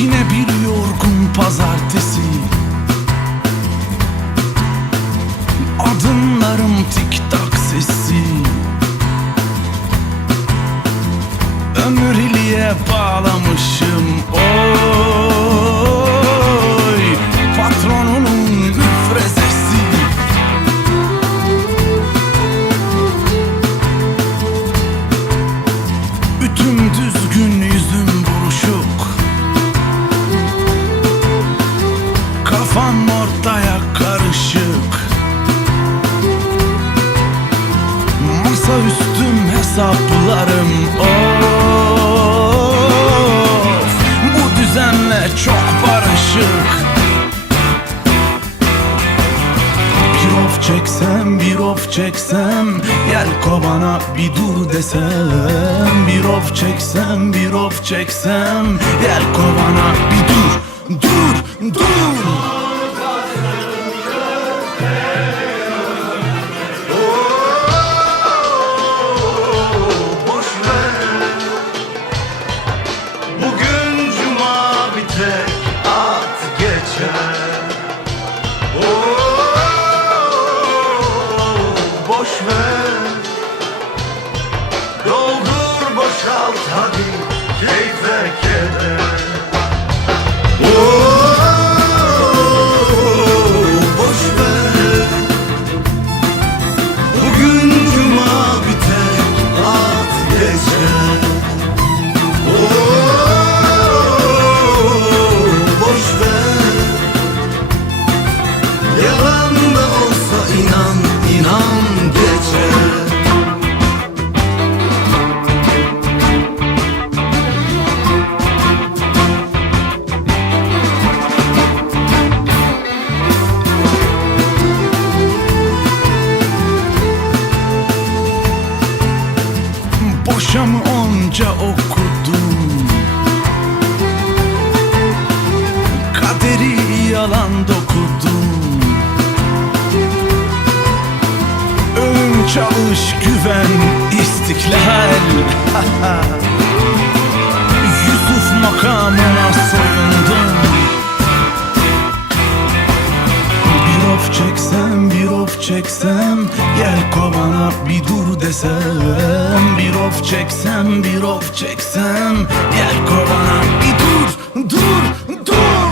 Yine bir yorgun pazartesi, adımlarım tik tak sesi. Ömürlüğe bağlamışım oy, patronunun müfrezesi. Ütüm düzgün, yüzüm buruşuk, kafam ortaya karışık. Masa üstüm hesaplarım of, bu düzenle çok barışık. Bir of çeksem, bir of çeksem, yelkovana bir dur desem. Bir of çeksem, bir of çeksem, yelkovana bir dur, dur, dur. Boş ver, doldur boşalt hadi keyfe keder. Boş ver, bugün cuma bir tek at geçer. Boş ver, yalan da olsa inan, inan geçer. Boşa mı onca okudum, kaderi yalan dokudum. Ölüm, çalış, güven, istiklal. Yusuf makamına soyundum. Bir of çeksem, bir of çeksem, yelkovana bir dur desem. Bir of çeksem, bir of çeksem, yelkovana bir dur, dur, dur.